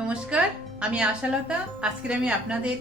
নমস্কার, আমি আশালতা। আজকে আমি আপনাদের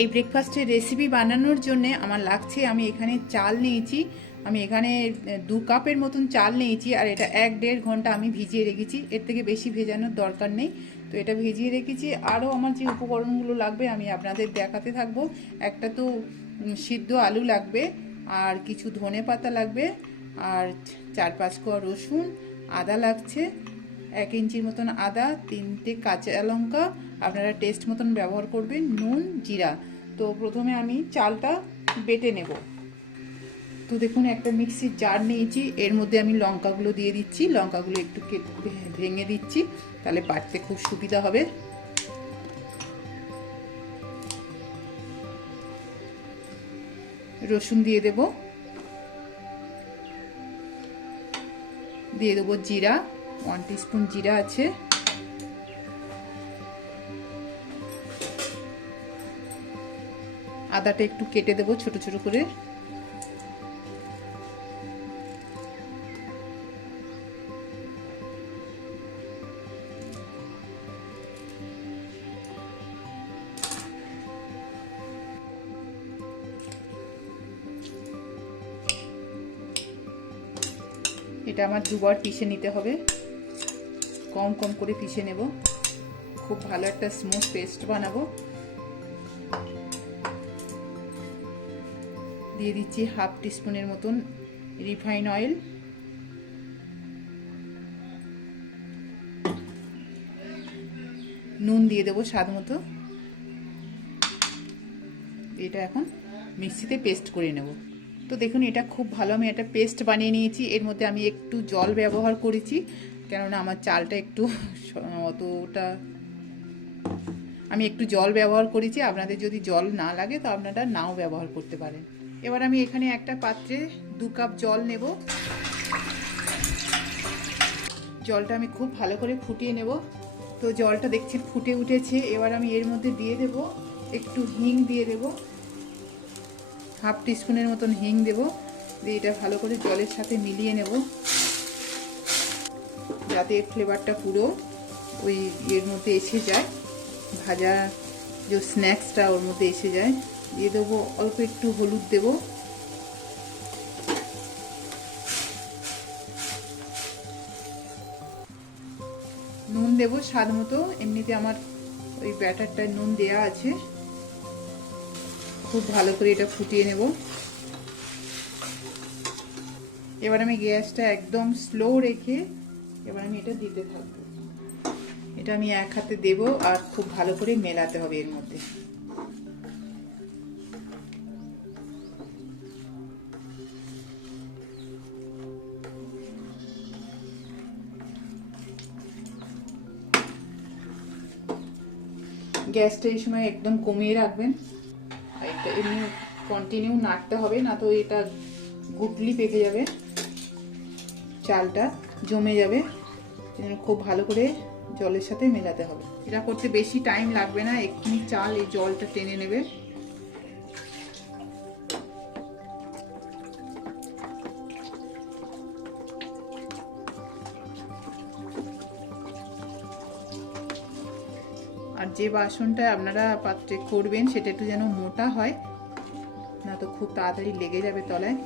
এই ব্রেকফাস্টের রেসিপি বানানোর জন্য আমার লাগছে, আমি এখানে চাল নিয়েছি। আমি এখানে 2 কাপের মতন চাল নিয়েছি, আর এটা 1-1.5 ঘন্টা আমি ভিজিয়ে রেখেছি। এর থেকে বেশি ভেজানোর দরকার নেই। তো এটা ভিজিয়ে রেখেছি। আরও আমার যে উপকরণগুলো লাগবে আমি আপনাদের দেখাতে থাকবো। একটা তো সিদ্ধ আলু লাগবে, আর কিছু ধনে পাতা লাগবে, আর 4-5 কোয়া রসুন, আদা লাগছে, 1 ইঞ্চির মতন আদা, 3টে কাঁচা লঙ্কা, আপনারা টেস্ট মতন ব্যবহার করবেন, নুন, জিরা। তো প্রথমে আমি চালটা বেটে নেব। তো দেখুন, একটা মিক্সির জার নিয়েছি, এর মধ্যে আমি লঙ্কাগুলো দিয়ে দিচ্ছি। লঙ্কাগুলো একটু ভেঙে দিচ্ছি, তাহলে বাটতে খুব সুবিধা হবে। রসুন দিয়ে দেব, দিয়ে দেবো জিরা, 1 টিস্পুন জিরা আছে, আদাটা একটু কেটে দেবো ছোট ছোট করে, এটা আমার 2বার পিষে নিতে হবে, কম কম করে পিষে নেব। খুব ভালো একটা স্মুথ পেস্ট বানাবো। দিয়ে দিচ্ছি 1/2 টিস্পুনের মতন রিফাইন অয়েল, নুন দিয়ে দেবো স্বাদ মতো। এটা এখন মিক্সিতে পেস্ট করে নেব। তো দেখুন, এটা খুব ভালো আমি একটা পেস্ট বানিয়ে নিয়েছি। এর মধ্যে আমি একটু জল ব্যবহার করেছি, কেননা আমার চালটা একটু অতটা, আমি একটু জল ব্যবহার করেছি। আপনাদের যদি জল না লাগে তো আপনারা নাও ব্যবহার করতে পারেন। এবার আমি এখানে একটা পাত্রে 2 কাপ জল নেব। জলটা আমি খুব ভালো করে ফুটিয়ে নেব। তো জলটা দেখছেন ফুটে উঠেছে। এবার আমি এর মধ্যে দিয়ে দেব একটু হিং, দিয়ে দেব 1/2 টিস্পুনের মতন হিং দেব। দিয়ে এটা ভালো করে জলের সাথে মিলিয়ে নেব, যাতে ফ্লেভারটা পুরো ওই এর মধ্যে এসে যায়, ভাজা যে স্ন্যাক্সটা ওর মধ্যে এসে যায়। দিয়ে দেবো অল্প একটু হলুদ দেব, নুন দেব স্বাদ মতো। এমনিতে আমার ওই ব্যাটারটায় নুন দেয়া আছে। খুব ভালো করে এটা ফুটিয়ে নেব। এবার আমি গ্যাসটা একদম স্লো রেখে এবার আমি এটা দিতে থাকবো। এটা আমি এক হাতে দেব, আর খুব ভালো করে মেলাতে হবে এর মধ্যে। গ্যাসটা এই সময় একদম কমিয়ে রাখবেন। এটা এমনি কন্টিনিউ নাড়তে হবে, না তো এটা গুটলি পেকে যাবে, চালটা জমে যাবে। খুব ভালো করে জলের সাথে মেলাতে হবে। এটা করতে বেশি টাইম লাগবে না, এক্ষুনি চাল এই জলটা টেনে নেবে। আর যে বাসনটা আপনারা পাত্রে করবেন সেটা একটু যেন মোটা হয়, না তো খুব তাড়াতাড়ি লেগে যাবে তলায়।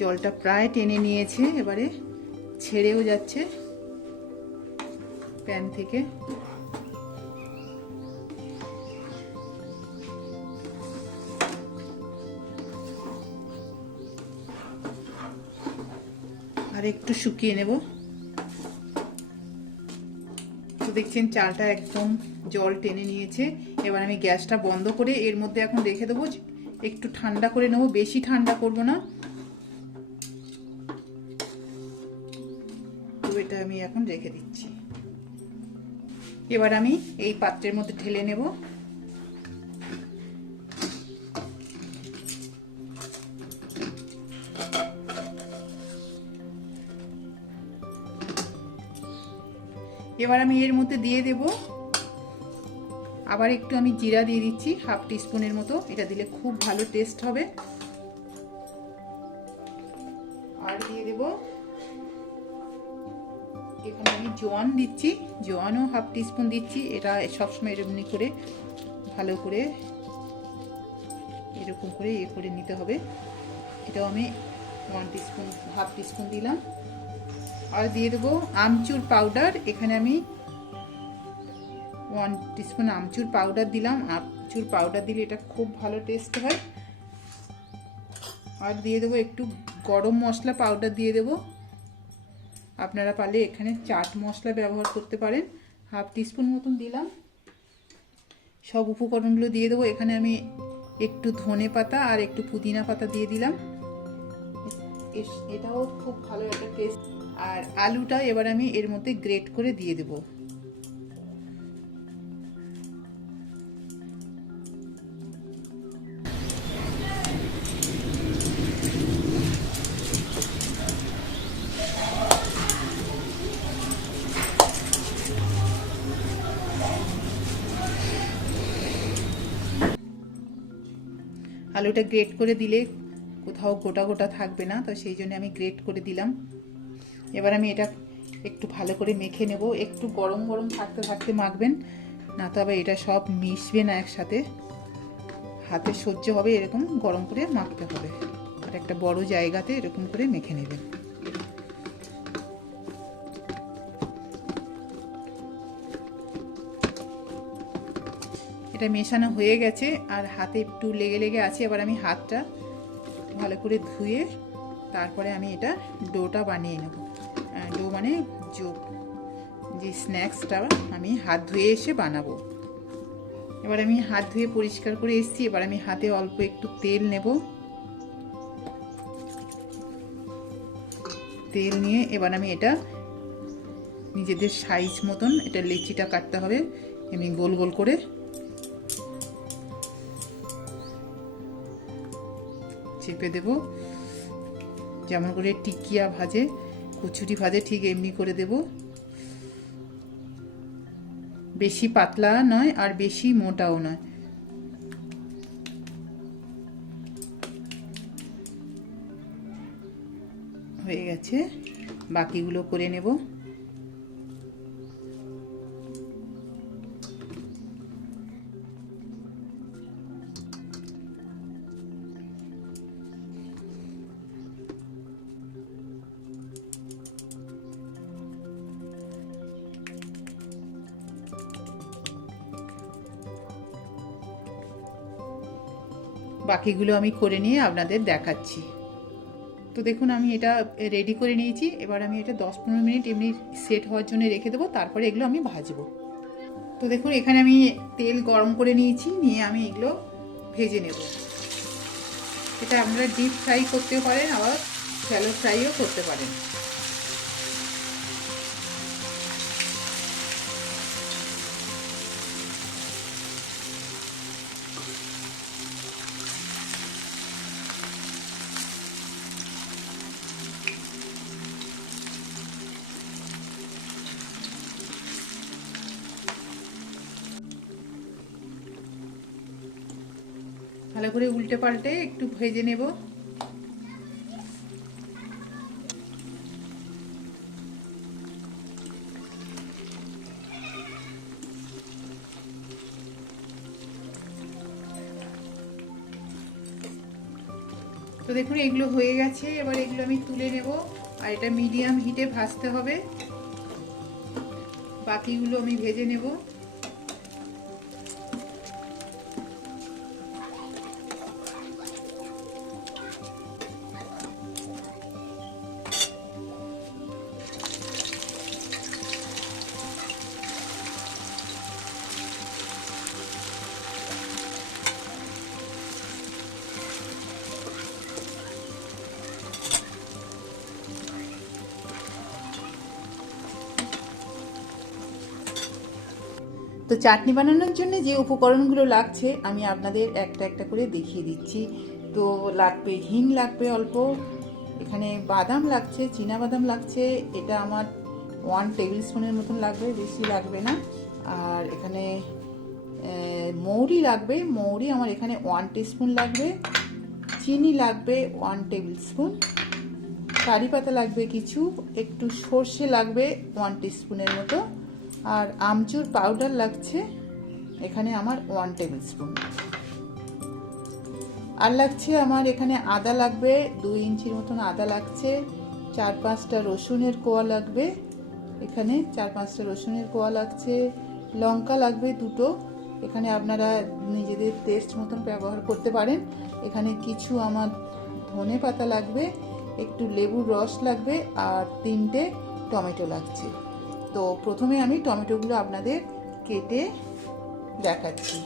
জলটা প্রায় টেনে নিয়েছে, এবারে ছেড়েও যাচ্ছে প্যান থেকে। আর একটু শুকিয়ে নেব। তো দেখছেন চালটা একদম জল টেনে নিয়েছে। এবার আমি গ্যাসটা বন্ধ করে এর মধ্যে এখন রেখে দেবো, একটু ঠান্ডা করে নেবো, বেশি ঠান্ডা করব না। তো এটা আমি এখন রেখে দিচ্ছি। এবার আমি এই পাত্রের মধ্যে ঢেলে নেব। এবার আমি এর মধ্যে দিয়ে দেব আবার একটু আমি জিরা দিয়ে দিচ্ছি হাফ টিস্পুনের মতো, এটা দিলে খুব ভালো টেস্ট হবে। আর দিয়ে দেব এখানে আমি জোয়ান দিচ্ছি, জোয়ানও হাফ টিস্পুন দিচ্ছি। এটা সবসময় এরকমই করে ভালো করে এরকম করে করে নিতে হবে। এটাও আমি 1 টিস্পুন হাফ টিস্পুন দিলাম। আর দিয়ে দেবো আমচুর পাউডার, এখানে আমি 1 টিস্পুন আমচুর পাউডার দিলাম। আমচুর পাউডার দিলে এটা খুব ভালো টেস্ট হয়। আর দিয়ে দেবো একটু গরম মশলা পাউডার দিয়ে দেবো, আপনারা পারলে এখানে চাট মশলা ব্যবহার করতে পারেন, হাফ টিস্পুন মতন দিলাম। সব উপকরণগুলো দিয়ে দেবো। এখানে আমি একটু ধনে পাতা আর একটু পুদিনা পাতা দিয়ে দিলাম, এটাও খুব ভালো একটা টেস্ট। আর আলুটা এবার আমি এর মধ্যে গ্রেট করে দিয়ে দেবো। আলুটা গ্রেট করে দিলে কোথাও গোটা গোটা থাকবে না, তো সেই জন্য আমি গ্রেট করে দিলাম। এবার আমি এটা একটু ভালো করে মেখে নেব। একটু গরম গরম থাকতে থাকতে মাখবেন, না তো আবার এটা সব মিশবে না একসাথে, হাতে সহ্য হবে এরকম গরম করে মাখতে হবে। আর একটা বড় জায়গাতে এরকম করে মেখে নেবেন। এটা মেশানো হয়ে গেছে আর হাতে একটু লেগে লেগে আছে। এবার আমি হাতটা ভালো করে ধুয়ে তারপরে আমি এটা ডোটা বানিয়ে নেব। ডো মানে যে স্ন্যাক্সটা আমি হাত ধুয়ে এসে বানাবো। এবার আমি হাত ধুয়ে পরিষ্কার করে এসেছি। এবার আমি হাতে অল্প একটু তেল নেব, তেল নিয়ে এবার আমি এটা নিজেদের সাইজ মতন এটা লেচিটা কাটতে হবে। আমি গোল গোল করে চেপে দেব, যেমন করে টিকিয়া ভাজে কচুরি ভাজে ঠিক এমনি করে দেব। বেশি পাতলা নয় আর বেশি মোটাও নয়। হয়ে গেছে, বাকিগুলো করে নেব। বাকিগুলো আমি করে নিয়ে আপনাদের দেখাচ্ছি। তো দেখুন আমি এটা রেডি করে নিয়েছি। এবার আমি এটা 10-15 মিনিট এমনি সেট হওয়ার জন্য রেখে দেবো, তারপরে এগুলো আমি ভাজবো। তো দেখুন এখানে আমি তেল গরম করে নিয়েছি, নিয়ে আমি এগুলো ভেজে নেব। এটা আপনারা ডিপ ফ্রাই করতে পারেন, আবার শ্যালো ফ্রাইও করতে পারেন। ভালো করে উল্টে পাল্টে একটু ভেজে নেব। তো দেখুন এগুলো হয়ে গেছে। এবার এগুলো আমি তুলে নেব, আর এটা মিডিয়াম হিটে ভাজতে হবে। বাকিগুলো আমি ভেজে নেব। তো চাটনি বানানোর জন্য যে উপকরণগুলো লাগছে আমি আপনাদের একটা একটা করে দেখিয়ে দিচ্ছি। তো লাগবে হিং, লাগবে অল্প, এখানে বাদাম লাগছে, চীনা বাদাম লাগছে, এটা আমার 1 টেবিল স্পুনের মতন লাগবে, বেশি লাগবে না। আর এখানে মৌরি লাগবে, মৌরি আমার এখানে 1 টিস্পুন লাগবে, চিনি লাগবে 1 টেবিল স্পুন, কারি পাতা লাগবে কিছু, একটু সর্ষে লাগবে 1 টিস্পুনের মতো, আর আমচুর পাউডার লাগছে এখানে আমার 1 টেবিল স্পুন। আর লাগছে আমার এখানে আদা লাগবে 2 ইঞ্চির মতন আদা লাগছে, 4-5টা রসুনের কোয়া লাগবে, এখানে 4-5টা রসুনের কোয়া লাগছে, লঙ্কা লাগবে 2টো, এখানে আপনারা নিজেদের টেস্ট মতন ব্যবহার করতে পারেন। এখানে কিছু আমার ধনে পাতা লাগবে, একটু লেবুর রস লাগবে, আর 3টে টমেটো লাগছে। তো প্রথমে আমি টমেটোগুলো আপনাদের কেটে দেখাচ্ছি।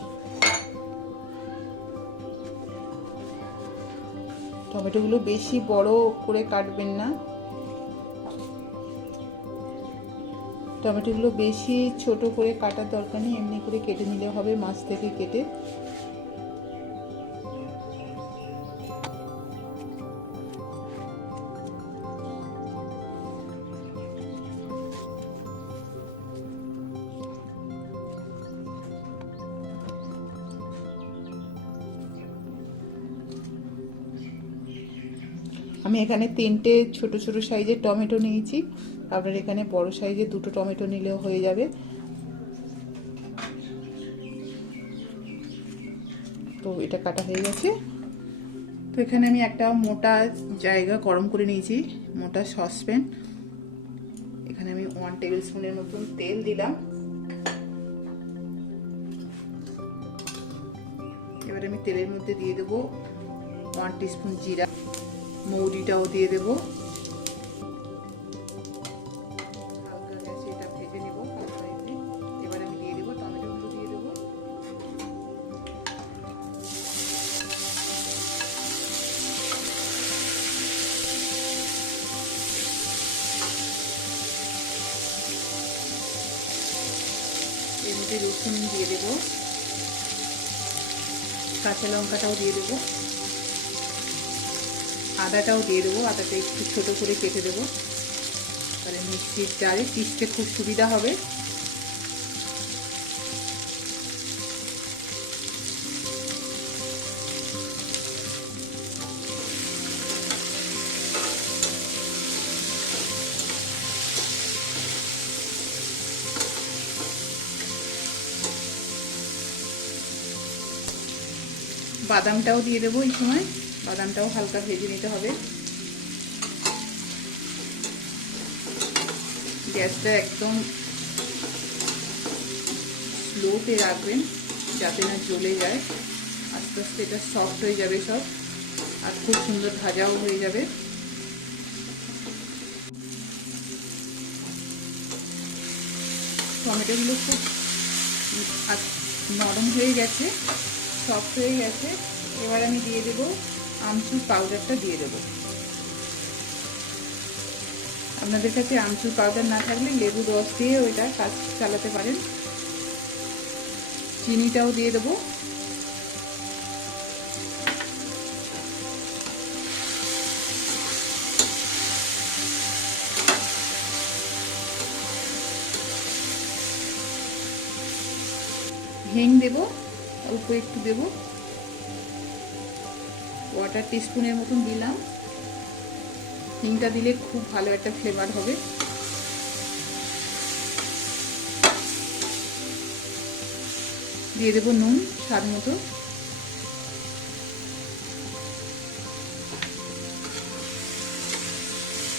টমেটোগুলো বেশি বড় করে কাটবেন না, টমেটোগুলো বেশি ছোট করে কাটার দরকার নেই, এমনি করে কেটে নিলে হবে, মাছ থেকে কেটে। আমি এখানে 3টে ছোট ছোট সাইজের টমেটো নিয়েছি, আপনার এখানে বড় সাইজের 2টো টমেটো নিলেও হয়ে যাবে। তো এটা কাটা হয়ে গেছে। তো এখানে আমি একটা মোটা জায়গা গরম করে নিয়েছি, মোটা সসপ্যান, এখানে আমি 1 টেবিল স্পুনের মতন তেল দিলাম। এবার আমি তেলের মধ্যে দিয়ে দেবো 1 টিস্পুন জিরা, মৌরিটাও দিয়ে দেবো, হালকা গ্যাসে এটা ভেজে নেব। এবার আমি দিয়ে দেবো টমেটোগুলো দিয়ে দেবো, এর মধ্যে রসুন দিয়ে দেবো, কাঁচা লঙ্কাটাও দিয়ে দেবো, আদাটাও দিয়ে দেবো, আদাটা একটু ছোট করে কেটে দেবো, তাহলে মিক্সির জারে পিষতে খুব সুবিধা হবে। বাদামটাও দিয়ে দেবো, এই সময় বাদামটাও হালকা ভেজে নিতে হবে। গ্যাসটা একদম স্লোতে রাখবেন যাতে না জ্বলে যায়, আস্তে আস্তে এটা সফট হয়ে যাবে সব, আর খুব সুন্দর ভাজাও হয়ে যাবে। টমেটোগুলো খুব নরম হয়ে গেছে, সফট হয়ে গেছে। এবার আমি দিয়ে দেবো আমচুর পাউডারটা দিয়ে দেবো। আপনাদের কাছে আমচুর পাউডার না থাকলে লেবুর রস দিয়ে ওইটা কাজ চালাতে পারেন। চিনিটাও দিয়ে দেবো, হিং দেবো, অল্প একটু দেবো, 1 টিস্পুনের মতন দিলাম। হিংটা দিলে খুব ভালো একটা ফ্লেভার হবে। দিয়ে দেবো নুন স্বাদ মতো।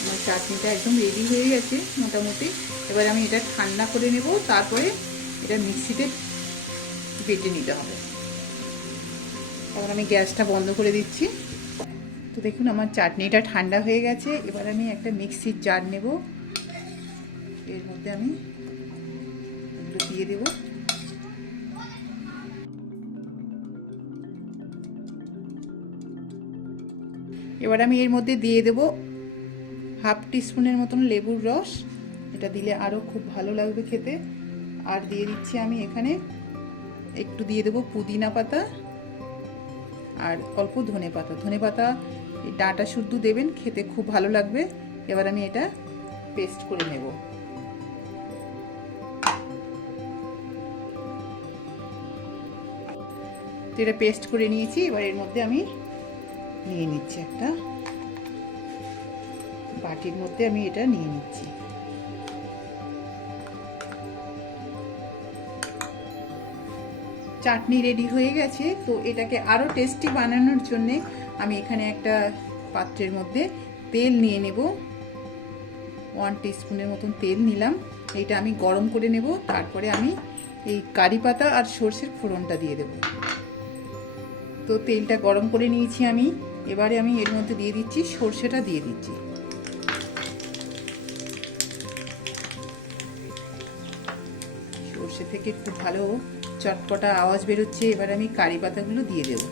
আমার চাটনিটা একদম রেডি হয়ে গেছে মোটামুটি। এবার আমি এটা ঠান্ডা করে নেব, তারপরে এটা মিক্সিতে বেটে নিতে হবে। তারপর আমি গ্যাসটা বন্ধ করে দিচ্ছি। তো দেখুন আমার চাটনিটা ঠান্ডা হয়ে গেছে। এবার আমি একটা মিক্সির জার নেব, এর মধ্যে আমি এগুলো দিয়ে দেব। এবার আমি এর মধ্যে দিয়ে দেব 1/2 টিস্পুনের মতন লেবুর রস, এটা দিলে আরও খুব ভালো লাগবে খেতে। আর দিয়ে দিচ্ছি আমি এখানে একটু দিয়ে দেবো পুদিনা পাতা আর অল্প ধনে পাতা। ধনে পাতা ডাঁটা শুদ্ধ দেবেন, খেতে খুব ভালো লাগবে। এবার আমি এটা পেস্ট করে নেব। তো এটা পেস্ট করে নিয়েছি। এবার এর মধ্যে আমি নিয়ে নিচ্ছি, একটা বাটির মধ্যে আমি এটা নিয়ে নিচ্ছি। চাটনি রেডি হয়ে গেছে। তো এটাকে আরও টেস্টি বানানোর জন্যে আমি এখানে একটা পাত্রের মধ্যে তেল নিয়ে নেব। 1 টিস্পুনের মতন তেল নিলাম। এটা আমি গরম করে নেব। তারপরে আমি এই কারি পাতা আর সর্ষের ফোড়নটা দিয়ে দেব। তো তেলটা গরম করে নিয়েছি আমি। এবারে আমি এর মধ্যে দিয়ে দিচ্ছি সর্ষেটা দিয়ে দিচ্ছি। সর্ষে থেকে খুব ভালো চটপটা আওয়াজ বেরোচ্ছে। এবার আমি কারি পাতাগুলো দিয়ে দেব।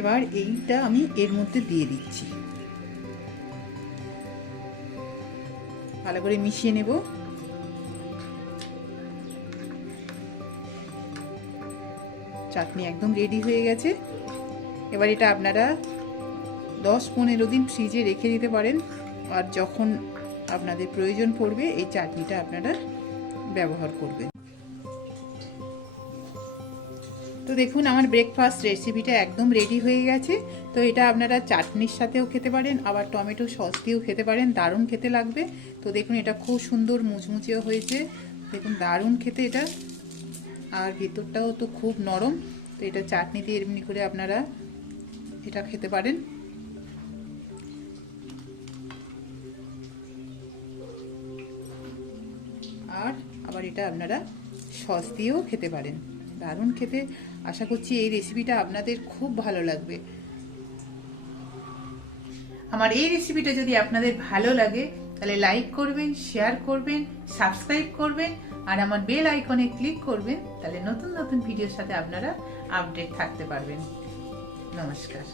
এবার এইটা আমি এর মধ্যে দিয়ে দিচ্ছি, ভালো করে মিশিয়ে নেব। চাটনি একদম রেডি হয়ে গেছে। এবার এটা আপনারা 10-15 দিন ফ্রিজে রেখে দিতে পারেন, আর যখন আপনাদের প্রয়োজন পড়বে এই চাটনিটা আপনারা ব্যবহার করবেন। তো দেখুন আমার ব্রেকফাস্ট রেসিপিটা একদম রেডি হয়ে গেছে। তো এটা আপনারা চাটনির সাথেও খেতে পারেন, আবার টমেটো সস দিয়েও খেতে পারেন, দারুণ খেতে লাগবে। তো দেখুন এটা খুব সুন্দর মুচমুচেও হয়েছে, দেখুন দারুণ খেতে এটা, আর ভেতরটাও তো খুব নরম। তো এটা চাটনি দিয়ে এমনি করে আপনারা এটা খেতে পারেন। আর আবার এটা আপনারা সস দিয়েও খেতে পারেন, দারুণ খেতে। আশা করছি এই রেসিপিটা আপনাদের খুব ভালো লাগবে। আমার এই রেসিপিটা যদি আপনাদের ভালো লাগে তাহলে লাইক করবেন, শেয়ার করবেন, সাবস্ক্রাইব করবেন, আর আমার বেল আইকনে ক্লিক করবেন। তাহলে নতুন নতুন ভিডিওর সাথে আপনারা আপডেট থাকতে পারবেন। নমস্কার।